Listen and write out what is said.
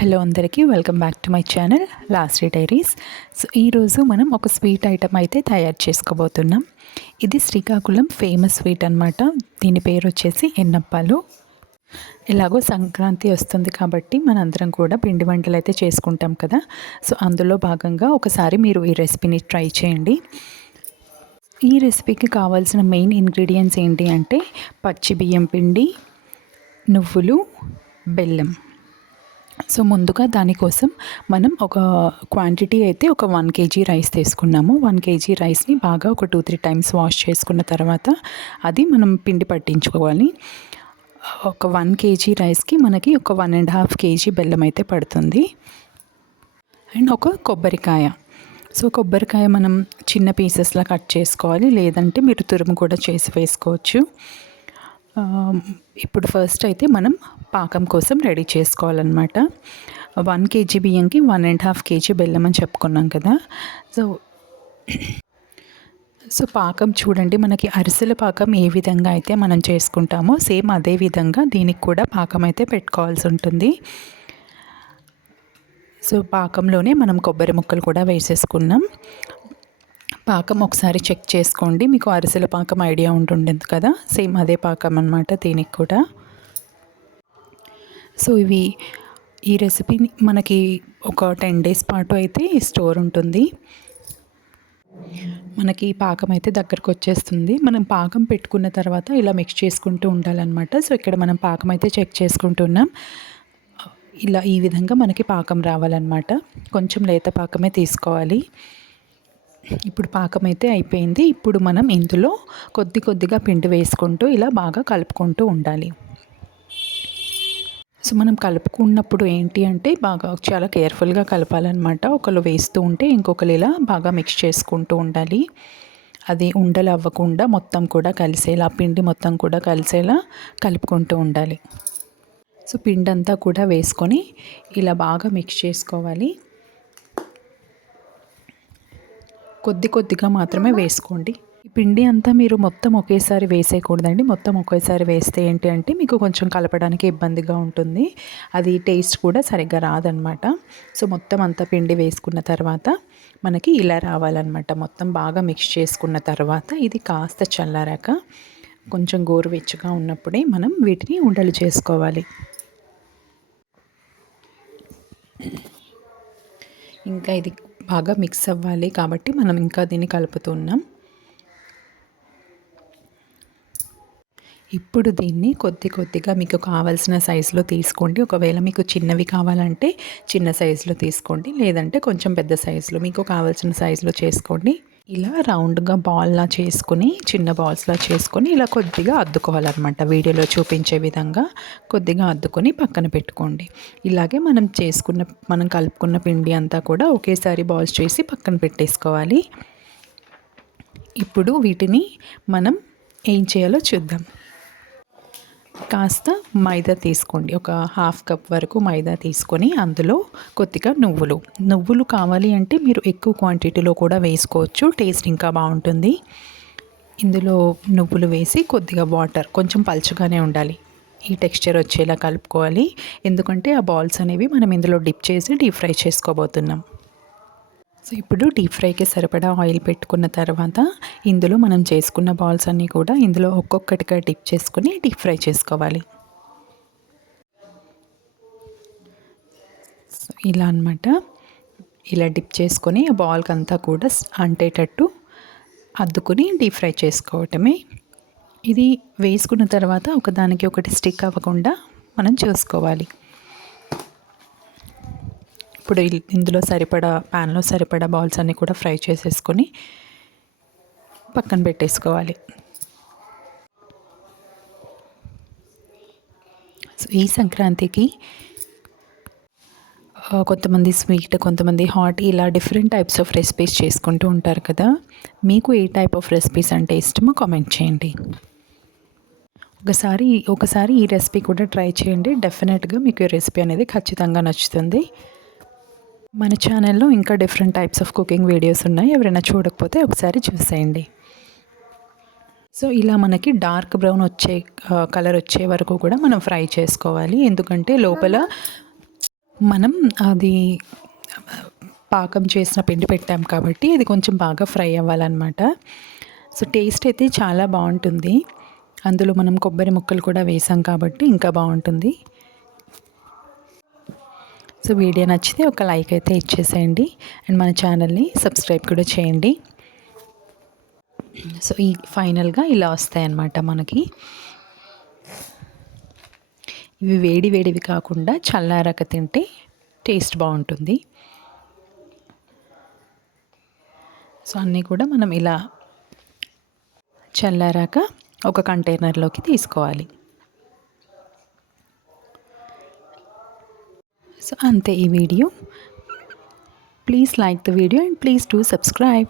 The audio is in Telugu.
హలో అందరికీ welcome back to my channel lost diaries. So ఈరోజు మనం ఒక స్వీట్ ఐటమ్ అయితే తయారు చేసుకోబోతున్నాం. ఇది శ్రీకాకుళం ఫేమస్ స్వీట్ అనమాట దీని పేరు వచ్చేసి ఎన్నప్పాలు. ఎలాగో సంక్రాంతి వస్తుంది కాబట్టి మనందరం కూడా పిండి వంటలు అయితే చేసుకుంటాం కదా. సో అందులో భాగంగా ఒకసారి మీరు ఈ రెసిపీని ట్రై చేయండి. ఈ రెసిపీకి కావాల్సిన మెయిన్ ఇంగ్రీడియంట్స్ ఏంటి అంటే పచ్చి బియ్యం పిండి నువ్వులు బెల్లం. సో ముందుగా దానికోసం మనం ఒక క్వాంటిటీ అయితే ఒక వన్ కేజీ రైస్ తీసుకున్నాము. వన్ కేజీ రైస్ని బాగా ఒక టూ త్రీ టైమ్స్ వాష్ చేసుకున్న తర్వాత అది మనం పిండి పట్టించుకోవాలి. ఒక వన్ కేజీ రైస్కి మనకి ఒక వన్ అండ్ హాఫ్ కేజీ బెల్లం అయితే పడుతుంది. అండ్ ఒక కొబ్బరికాయ. సో కొబ్బరికాయ మనం చిన్న పీసెస్లా కట్ చేసుకోవాలి. లేదంటే మీరు తురుము కూడా చేసి వేసుకోవచ్చు. ఇప్పుడు ఫస్ట్ అయితే మనం పాకం కోసం రెడీ చేసుకోవాలన్నమాట. వన్ కేజీ బియ్యంకి వన్ అండ్ హాఫ్ కేజీ బెల్లం అని చెప్పుకున్నాం కదా. సో సో పాకం చూడండి మనకి అరిసెల పాకం ఏ విధంగా అయితే మనం చేసుకుంటామో సేమ్ అదే విధంగా దీనికి కూడా పాకం అయితే పెట్టుకోవాల్సి ఉంటుంది. సో పాకంలోనే మనం కొబ్బరి ముక్కలు కూడా వేసేసుకున్నాం. పాకం ఒకసారి చెక్ చేసుకోండి. మీకు అరిసెల పాకం ఐడియా ఉంటుండదు కదా? సేమ్ అదే పాకం అనమాట దీనికి కూడా. సో ఇవి ఈ రెసిపీ మనకి ఒక టెన్ డేస్ పాటు అయితే స్టోర్ ఉంటుంది. మనకి పాకం అయితే దగ్గరకు వచ్చేస్తుంది. మనం పాకం పెట్టుకున్న తర్వాత ఇలా మిక్స్ చేసుకుంటూ ఉండాలన్నమాట. సో ఇక్కడ మనం పాకం అయితే చెక్ చేసుకుంటున్నాం. ఇలా ఈ విధంగా మనకి పాకం రావాలన్నమాట. కొంచెం లేత పాకమే తీసుకోవాలి. ఇప్పుడు పాకం అయితే అయిపోయింది. ఇప్పుడు మనం ఇందులో కొద్ది కొద్దిగా పిండి వేసుకుంటూ ఇలా బాగా కలుపుకుంటూ ఉండాలి. సో మనం కలుపుకున్నప్పుడు ఏంటి అంటే బాగా చాలా కేర్ఫుల్గా కలపాలన్నమాట. ఒకళ్ళు వేస్తూ ఉంటే ఇంకొకరు ఇలా బాగా మిక్స్ చేసుకుంటూ ఉండాలి. అది ఉండలు అవ్వకుండా మొత్తం కూడా కలిసేలా పిండి మొత్తం కూడా కలిసేలా కలుపుకుంటూ ఉండాలి. సో పిండి అంతా కూడా వేసుకొని ఇలా బాగా మిక్స్ చేసుకోవాలి. కొద్ది కొద్దిగా మాత్రమే వేసుకోండి. ఈ పిండి అంతా మీరు మొత్తం ఒకేసారి వేసేయకూడదండి. మొత్తం ఒకేసారి వేస్తే ఏంటి అంటే మీకు కొంచెం కలపడానికి ఇబ్బందిగా ఉంటుంది. అది టేస్ట్ కూడా సరిగ్గా రాదనమాట. సో మొత్తం అంతా పిండి వేసుకున్న తర్వాత మనకి ఇలా రావాలన్నమాట మొత్తం బాగా మిక్స్ చేసుకున్న తర్వాత ఇది కాస్త చల్లారాక కొంచెం గోరువెచ్చగా ఉన్నప్పుడే మనం వీటిని ఉండలు చేసుకోవాలి. ఇంకా ఇది బాగా మిక్స్ అవ్వాలి కాబట్టి మనం ఇంకా దీన్ని కలుపుతున్నాం ఇప్పుడు దీన్ని కొద్ది కొద్దిగా మీకు కావాల్సిన సైజులో తీసుకోండి. ఒకవేళ మీకు చిన్నవి కావాలంటే చిన్న సైజులో తీసుకోండి. లేదంటే కొంచెం పెద్ద సైజులో మీకు కావాల్సిన సైజులో చేసుకోండి. ఇలా రౌండ్గా బాల్లా చేసుకుని చిన్న బాల్స్లా చేసుకొని ఇలా కొద్దిగా అద్దుకోవాలన్నమాట. వీడియోలో చూపించే విధంగా కొద్దిగా అద్దుకొని పక్కన పెట్టుకోండి. ఇలాగే మనం చేసుకున్న మనం కలుపుకున్న పిండి అంతా కూడా ఒకేసారి బాల్స్ చేసి పక్కన పెట్టేసుకోవాలి. ఇప్పుడు వీటిని మనం ఏం చేయాలో చూద్దాం. కాస్త మైదా తీసుకోండి. ఒక హాఫ్ కప్ వరకు మైదా తీసుకొని అందులో కొద్దిగా నువ్వులు. నువ్వులు కావాలి అంటే మీరు ఎక్కువ క్వాంటిటీలో కూడా వేసుకోవచ్చు. టేస్ట్ ఇంకా బాగుంటుంది. ఇందులో నువ్వులు వేసి కొద్దిగా వాటర్ కొంచెం పలుచగానే ఉండాలి. ఈ టెక్స్చర్ వచ్చేలా కలుపుకోవాలి. ఎందుకంటే ఆ బాల్స్ అనేవి మనం ఇందులో డిప్ చేసి డీప్ ఫ్రై చేసుకోబోతున్నాం. సో ఇప్పుడు డీప్ ఫ్రైకి సరిపడా ఆయిల్ పెట్టుకున్న తర్వాత ఇందులో మనం చేసుకున్న బాల్స్ అన్నీ కూడా ఇందులో ఒక్కొక్కటిగా డిప్ చేసుకుని డీప్ ఫ్రై చేసుకోవాలి. సో ఇలా అనమాట ఇలా డిప్ చేసుకొని ఆ బాల్కి అంతా కూడా అంటేటట్టు అద్దుకుని డీప్ ఫ్రై చేసుకోవటమే. ఇది వేసుకున్న తర్వాత ఒకదానికి ఒకటి స్టిక్ అవ్వకుండా మనం చూసుకోవాలి. ఇప్పుడు ఇందులో సరిపడా ప్యాన్లో సరిపడా బాల్స్ అన్నీ కూడా ఫ్రై చేసేసుకొని పక్కన పెట్టేసుకోవాలి. సో ఈ సంక్రాంతికి కొంతమంది స్వీట్ కొంతమంది హాట్ ఇలా డిఫరెంట్ టైప్స్ ఆఫ్ రెసిపీస్ చేసుకుంటూ ఉంటారు కదా. మీకు ఏ టైప్ ఆఫ్ రెసిపీస్ అంటే ఇష్టమో కామెంట్ చేయండి. ఒకసారి ఒకసారి ఈ రెసిపీ కూడా ట్రై చేయండి. డెఫినెట్గా మీకు ఈ రెసిపీ అనేది ఖచ్చితంగా నచ్చుతుంది. మన ఛానల్లో ఇంకా different types of cooking videos ఉన్నాయి. ఎవరైనా చూడకపోతే ఒకసారి చూసేయండి. సో ఇలా మనకి డార్క్ బ్రౌన్ వచ్చే కలర్ వచ్చే వరకు కూడా మనం ఫ్రై చేసుకోవాలి. ఎందుకంటే లోపల మనం అది పాకం చేసిన పిండి పెట్టాం కాబట్టి ఇది కొంచెం బాగా ఫ్రై అవ్వాలన్నమాట. సో టేస్ట్ అయితే చాలా బాగుంటుంది. అందులో మనం కొబ్బరి ముక్కలు కూడా వేసాం కాబట్టి ఇంకా బాగుంటుంది. సో వీడియో నచ్చితే ఒక లైక్ అయితే ఇచ్చేసేయండి. అండ్ మన ఛానల్ని సబ్స్క్రైబ్ కూడా చేయండి. సో ఈ ఫైనల్గా ఇలా వస్తాయన్నమాట మనకి. ఇవి వేడి వేడివి కాకుండా చల్లారక తింటే టేస్ట్ బాగుంటుంది. సో అన్నీ కూడా మనం ఇలా చల్లారాక ఒక కంటైనర్లోకి తీసుకోవాలి. సో అంతే ఈ video. Please like the video and please do subscribe